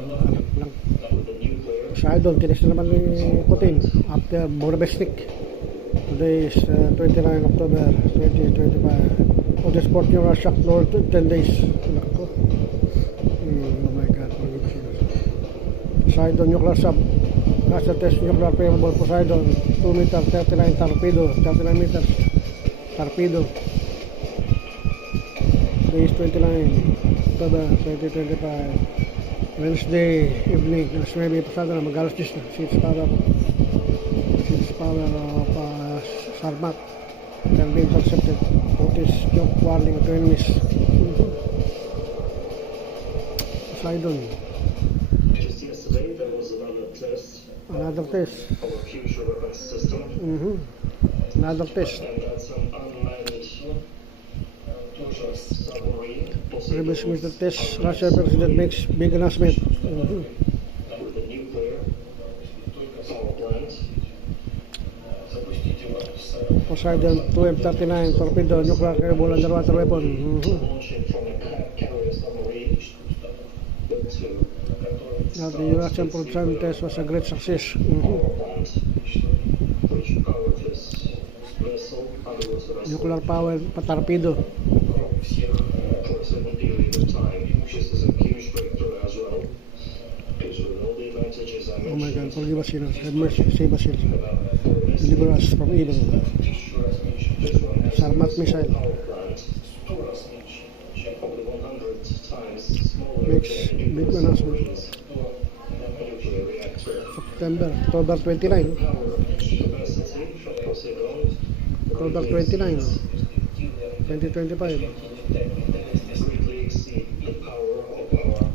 anak lang. Poseidon, tinis na naman ni Putin after Borbesnik. Today is 29 October 2025. For the sport new Russia Lord 10 days. Nako. Oh my God. Poseidon nuclear sub. Russia test nuclear favorable Poseidon 2 meter 39 torpedo 39 meters torpedo. Today is 29 October 2025. Wednesday evening, maybe Poseidon mag-alas 10 na. Seas power of Sarmat. Can be intercepted. Notice joke warning to enemies. Poseidon. Just yesterday there was another test Another test. of our future weapons system, Another test. and that's an unmanned submarine, Previous possibly Mr. Test, Russia President makes big announcement. with a nuclear power plant. Poseidon 2M39 torpedo nuclear capable underwater weapon. Launching from a carrier submarine, but to Now the Russian program test was a great success. power plant, which powered this vessel, underwater vessel, Nuclear power torpedo. for a certain period of time. This is a huge breakthrough as well, because with all the advantages I Oh my God, mentioned, forgive us sinners, have mercy, save us sinners. Deliver us from evil. this one has Sarmat missile power plant, probably 100 times smaller makes than big a announcement. nuclear reactor. October 29. Power capacity from Poseidon October 29, 2025. greatly exceed the power of our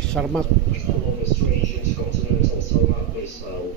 Sarmat. longest range intercontinental Sarmat missile.